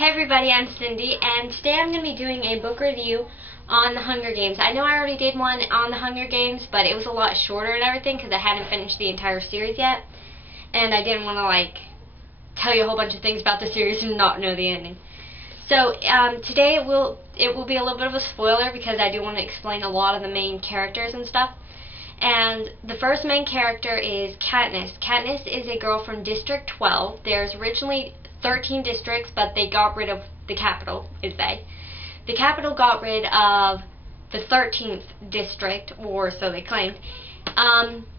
Hey everybody, I'm Cindy, and today I'm going to be doing a book review on The Hunger Games. I know I already did one on The Hunger Games, but it was a lot shorter and everything because I hadn't finished the entire series yet, and I didn't want to tell you a whole bunch of things about the series and not know the ending. So today it will be a little bit of a spoiler because I do want to explain a lot of the main characters and stuff. And the first main character is Katniss. Katniss is a girl from District 12. There's originally 13 districts, but they got rid of the capital, The capital got rid of the 13th district, or so they claimed,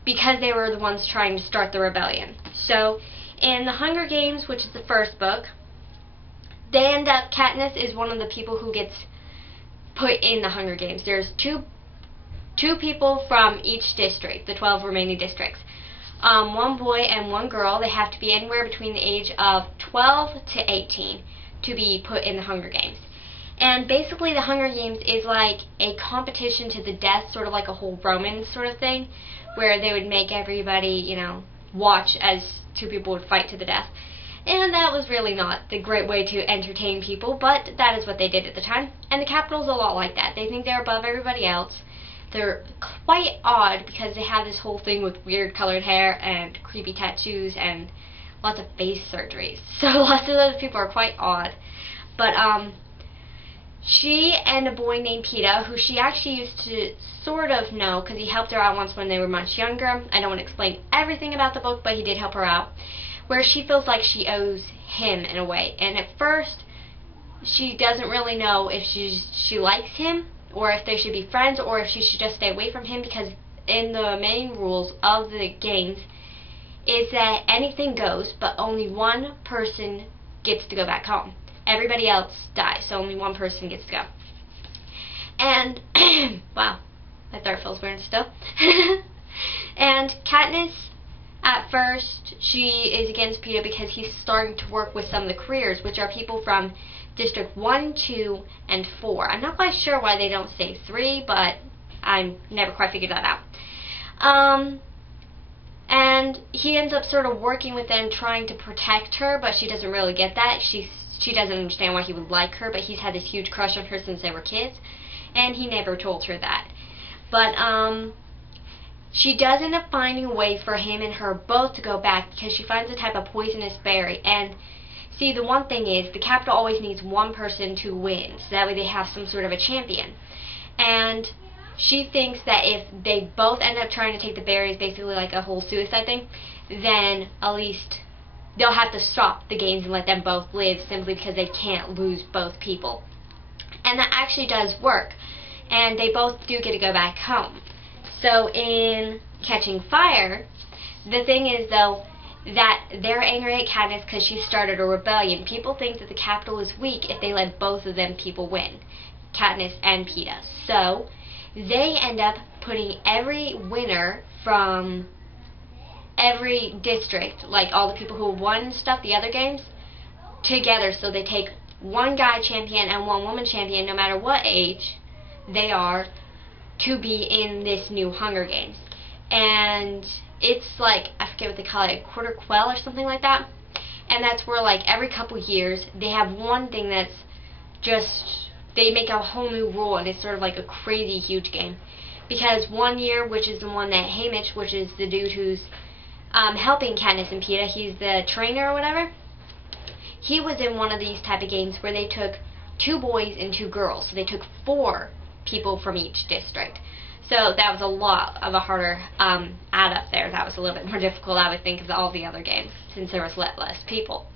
because they were the ones trying to start the rebellion. So, in The Hunger Games, which is the first book, Katniss is one of the people who gets put in the Hunger Games. There's two people from each district, the 12 remaining districts. One boy and one girl. They have to be anywhere between the age of 12 to 18 to be put in the Hunger Games. And basically the Hunger Games is like a competition to the death, sort of like a whole Roman sort of thing, where they would make everybody, watch as two people would fight to the death. And that was really not the great way to entertain people, but that is what they did at the time. And the Capitol's a lot like that. They think they're above everybody else. They're quite odd because they have this whole thing with weird colored hair and creepy tattoos and lots of face surgeries. So lots of those people are quite odd. But she and a boy named Peeta, who she actually used to sort of know because he helped her out once when they were much younger. I don't want to explain everything about the book, but he did help her out. Where she feels like she owes him in a way. And at first, she doesn't really know if she likes him, or if they should be friends, or if she should just stay away from him, because in the main rules of the games is that anything goes, but only one person gets to go back home. Everybody else dies, so only one person gets to go. And, wow, my throat feels weird still. And Katniss, at first, she is against Peeta because he's starting to work with some of the careers, which are people from District 1, 2, and 4. I'm not quite sure why they don't say 3, but I never quite figured that out. And he ends up sort of working with them, trying to protect her, but she doesn't really get that. She doesn't understand why he would like her, but he's had this huge crush on her since they were kids, and he never told her that. But she does end up finding a way for him and her both to go back because she finds a type of poisonous berry. And see, the one thing is, the capital always needs one person to win, so that way they have some sort of a champion. And she thinks that if they both end up trying to take the berries, basically like a whole suicide thing, then at least they'll have to stop the games and let them both live, simply because they can't lose both people. And that actually does work, and they both do get to go back home. So in Catching Fire, the thing is, though, that they're angry at Katniss because she started a rebellion. People think that the capital is weak if they let both of them people win, Katniss and Peeta. So they end up putting every winner from every district, like all the people who won and stuff, the other games, together. So they take one guy champion and one woman champion, no matter what age they are, to be in this new Hunger Games. And it's like, I forget what they call it, a quarter quell or something like that. And that's where, every couple years, they have one thing that's just, they make a whole new rule, and it's sort of like a crazy huge game. Because one year, which is the one that Haymitch, which is the dude who's helping Katniss and Peeta, he's the trainer or whatever, he was in one of these type of games where they took 2 boys and 2 girls. So they took 4 people from each district. So that was a lot of a harder add up there. That was a little bit more difficult, I would think, of all the other games, since there was less people.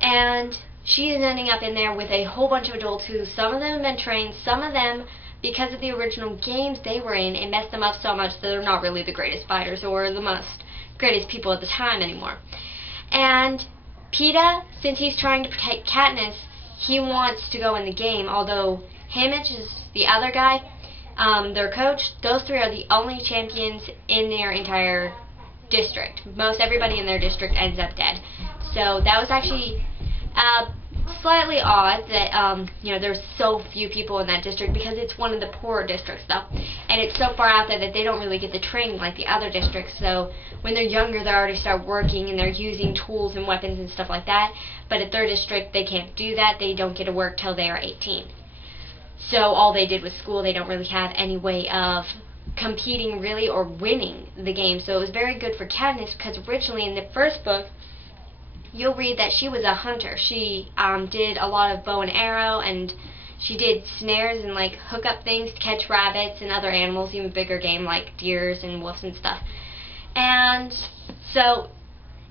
And she is ending up in there with a whole bunch of adults who, some of them have been trained, some of them, because of the original games they were in, it messed them up so much that they're not really the greatest fighters or the greatest people at the time anymore. And Peeta, since he's trying to protect Katniss, he wants to go in the game, although Haymitch is the other guy, their coach. Those 3 are the only champions in their entire district. Most everybody in their district ends up dead. So that was actually slightly odd that you know, there's so few people in that district because it's one of the poorer districts though, and it's so far out there that they don't really get the training like the other districts. So when they're younger, they already start working and they're using tools and weapons and stuff like that. But at their district, they can't do that. They don't get to work till they are 18. So all they did was school. They don't really have any way of competing really or winning the game. So it was very good for Katniss because originally in the first book, you'll read that she was a hunter. She did a lot of bow and arrow, and she did snares and like hook up things to catch rabbits and other animals, even bigger game like deers and wolves and stuff. And so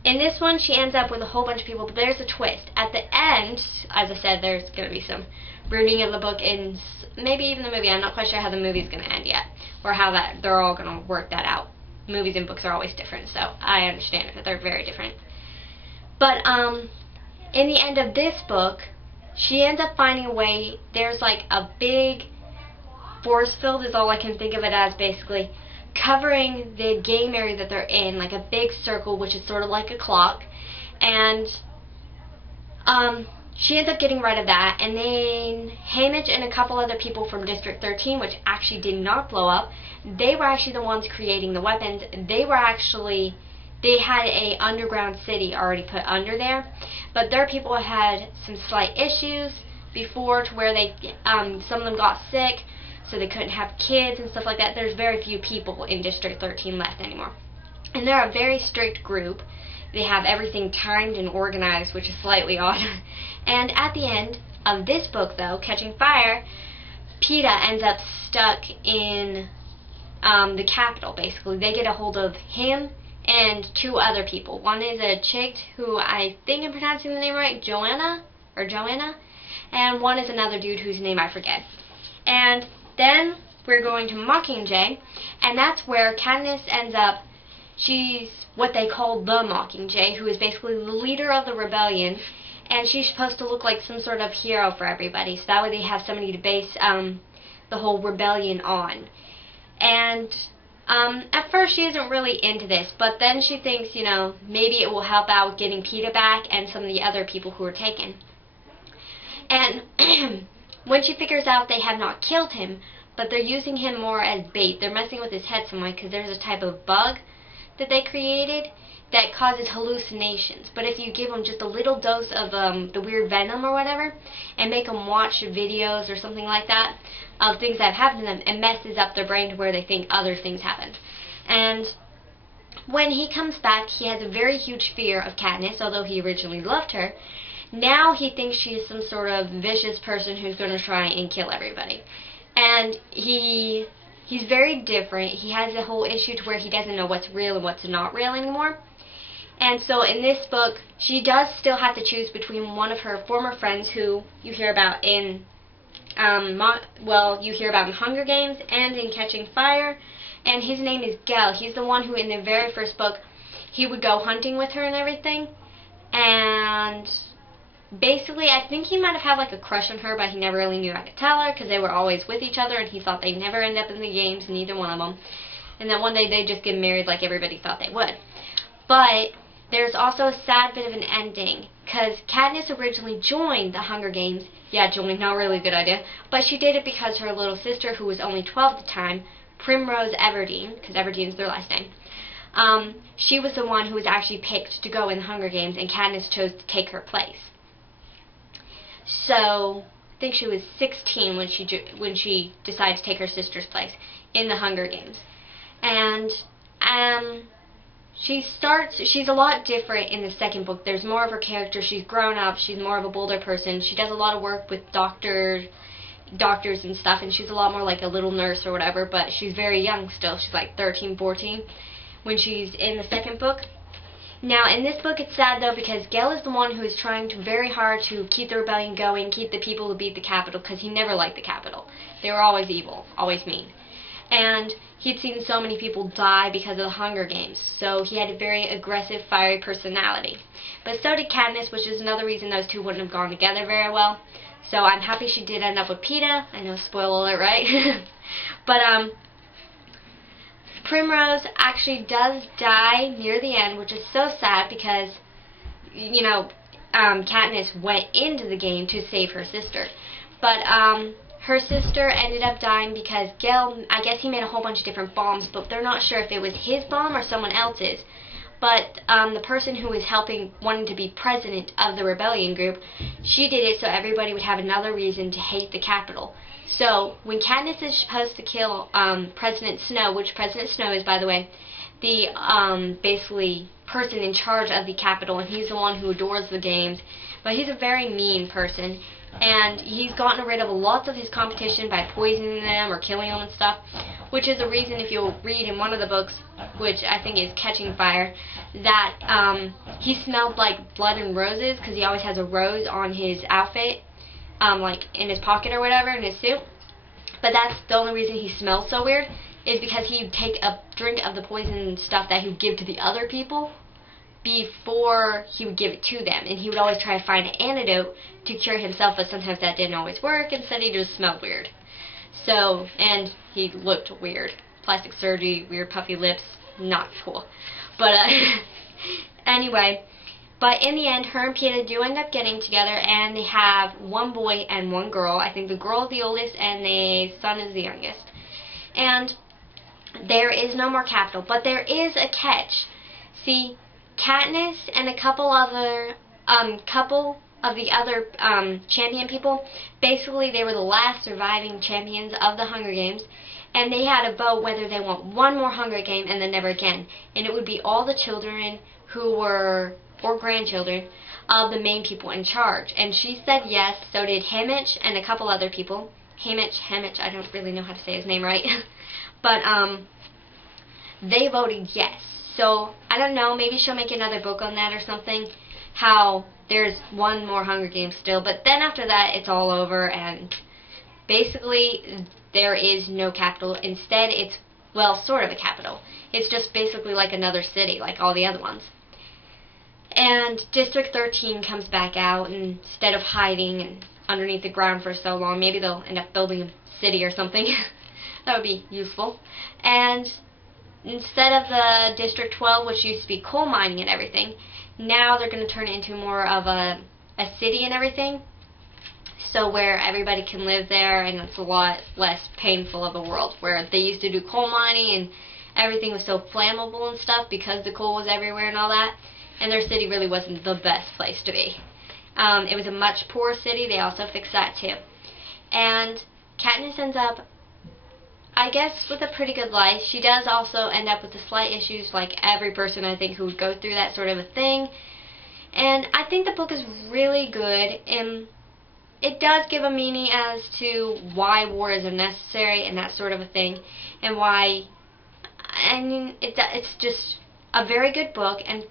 in this one, she ends up with a whole bunch of people, but there's a twist. At the end, as I said, there's going to be some ruining of the book and maybe even the movie. I'm not quite sure how the movie's going to end yet, or how that they're all going to work that out. Movies and books are always different, so I understand that they're very different. But in the end of this book, she ends up finding a way. There's like a big force field is all I can think of it as, basically, covering the game area that they're in, like a big circle, which is sort of like a clock. And she ends up getting rid of that. And then Haymitch and a couple other people from District 13, which actually did not blow up, they were actually the ones creating the weapons. They had a underground city already put under there, but their people had some slight issues before to where they, some of them got sick, so they couldn't have kids and stuff like that. There's very few people in District 13 left anymore. And they're a very strict group. They have everything timed and organized, which is slightly odd. And at the end of this book, though, Catching Fire, Peeta ends up stuck in the capital, basically. They get a hold of him and two other people. One is a chick who I think I'm pronouncing the name right, Joanna, and one is another dude whose name I forget. And then we're going to Mockingjay, and that's where Katniss ends up. She's what they call the Mockingjay, who is basically the leader of the rebellion, and she's supposed to look like some sort of hero for everybody, so that way they have somebody to base the whole rebellion on. And at first she isn't really into this, but then she thinks, you know, maybe it will help out with getting Peeta back and some of the other people who were taken. And when she figures out they have not killed him, but they're using him more as bait, they're messing with his head somewhere because there's a type of bug that they created that causes hallucinations. But if you give them just a little dose of the weird venom or whatever, and make them watch videos or something like that of things that have happened to them, it messes up their brain to where they think other things happened. And when he comes back, he has a very huge fear of Katniss, although he originally loved her. Now he thinks she is some sort of vicious person who's going to try and kill everybody. And he's very different. He has a whole issue to where he doesn't know what's real and what's not real anymore. And so in this book, she does still have to choose between one of her former friends who you hear about in you hear about in Hunger Games and in Catching Fire, and his name is Gell. He's the one who in the very first book, he would go hunting with her and everything, and basically I think he might have had like a crush on her, but he never really knew how to tell her because they were always with each other and he thought they'd never end up in the games, neither one of them, and then one day they'd just get married like everybody thought they would. But there's also a sad bit of an ending, because Katniss originally joined the Hunger Games. Yeah, joined, not really a good idea. But she did it because her little sister, who was only 12 at the time, Primrose Everdeen, because Everdeen's their last name, she was the one who was actually picked to go in the Hunger Games, and Katniss chose to take her place. So, I think she was 16 when she decided to take her sister's place in the Hunger Games. And, she's a lot different in the second book. There's more of her character. She's grown up. She's more of a bolder person. She does a lot of work with doctors and stuff, and she's a lot more like a little nurse or whatever, but she's very young still. She's like 13, 14 when she's in the second book. Now, in this book, it's sad, though, because Gell is the one who is trying very hard to keep the rebellion going, keep the people who beat the Capitol, because he never liked the Capitol. They were always evil, always mean. And he'd seen so many people die because of the Hunger Games, so he had a very aggressive, fiery personality. But so did Katniss, which is another reason those two wouldn't have gone together very well. So I'm happy she did end up with Peeta. I know, spoiler alert, right? But, Primrose actually does die near the end, which is so sad because, you know, Katniss went into the game to save her sister. But her sister ended up dying because Gale, I guess he made a whole bunch of different bombs, but they're not sure if it was his bomb or someone else's. But the person who was helping, wanting to be president of the rebellion group, she did it so everybody would have another reason to hate the Capitol. So when Katniss is supposed to kill President Snow, which President Snow is, by the way, the basically person in charge of the Capitol, and he's the one who adores the games, but he's a very mean person, and he's gotten rid of lots of his competition by poisoning them or killing them and stuff, which is a reason, if you'll read in one of the books, which I think is Catching Fire, that he smelled like blood and roses because he always has a rose on his outfit, like in his pocket or whatever, in his suit. But that's the only reason he smells so weird, is because he would take a drink of the poison stuff that he would give to the other people before he would give it to them, and he would always try to find an antidote to cure himself, but sometimes that didn't always work. Instead, he just smelled weird. So, and he looked weird. Plastic surgery, weird puffy lips, not cool. But anyway, but in the end, her and Peeta do end up getting together, and they have one boy and one girl. I think the girl is the oldest, and the son is the youngest. And there is no more Capitol, but there is a catch. See, Katniss and a couple of the other champion people, basically they were the last surviving champions of the Hunger Games, and they had a vote whether they want one more Hunger Game and then never again. And it would be all the children who were, or grandchildren, of the main people in charge. And she said yes, so did Haymitch and a couple other people. Haymitch, I don't really know how to say his name right. But they voted yes. So, I don't know, maybe she'll make another book on that or something, how there's one more Hunger Games still, but then after that, it's all over, and basically, there is no Capitol. Instead, it's, well, sort of a capital. It's just basically like another city, like all the other ones. And District 13 comes back out, and instead of hiding and underneath the ground for so long, maybe they'll end up building a city or something. That would be useful. And instead of the District 12, which used to be coal mining and everything, now they're going to turn it into more of a city and everything, so where everybody can live there, and it's a lot less painful of a world, where they used to do coal mining and everything was so flammable and stuff because the coal was everywhere and all that, and their city really wasn't the best place to be. It was a much poorer city. They also fixed that too. And Katniss ends up, I guess, with a pretty good life. She does also end up with the slight issues, like every person, I think, who would go through that sort of a thing. And I think the book is really good, and it does give a meaning as to why war is unnecessary and that sort of a thing, and why, I mean, it's just a very good book, and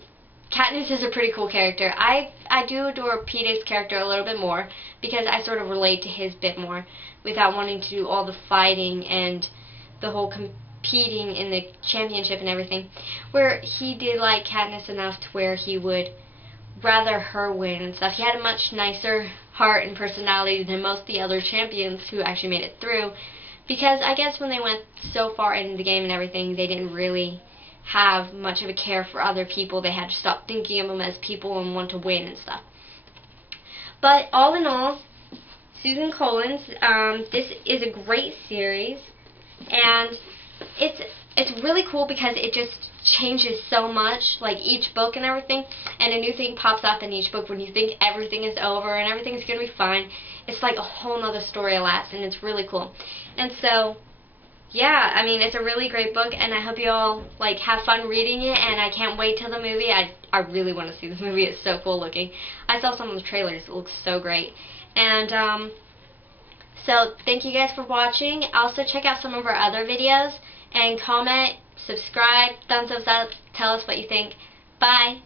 Katniss is a pretty cool character. I do adore Peeta's character a little bit more, because I sort of relate to his bit more, without wanting to do all the fighting and the whole competing in the championship and everything, where he did like Katniss enough to where he would rather her win and stuff. He had a much nicer heart and personality than most of the other champions who actually made it through, because I guess when they went so far into the game and everything, they didn't really have much of a care for other people. They had to stop thinking of them as people and want to win and stuff. But all in all, Susan Collins, this is a great series, and it's really cool because it just changes so much, like each book and everything, and a new thing pops up in each book when you think everything is over and everything's going to be fine. It's like a whole nother story elapsed, and it's really cool. And so, yeah, I mean, it's a really great book, and I hope you all like have fun reading it, and I can't wait till the movie. I really want to see this movie. It's so cool looking. I saw some of the trailers. It looks so great. And so thank you guys for watching. Also check out some of our other videos, and comment, subscribe, thumbs up, tell us what you think. Bye.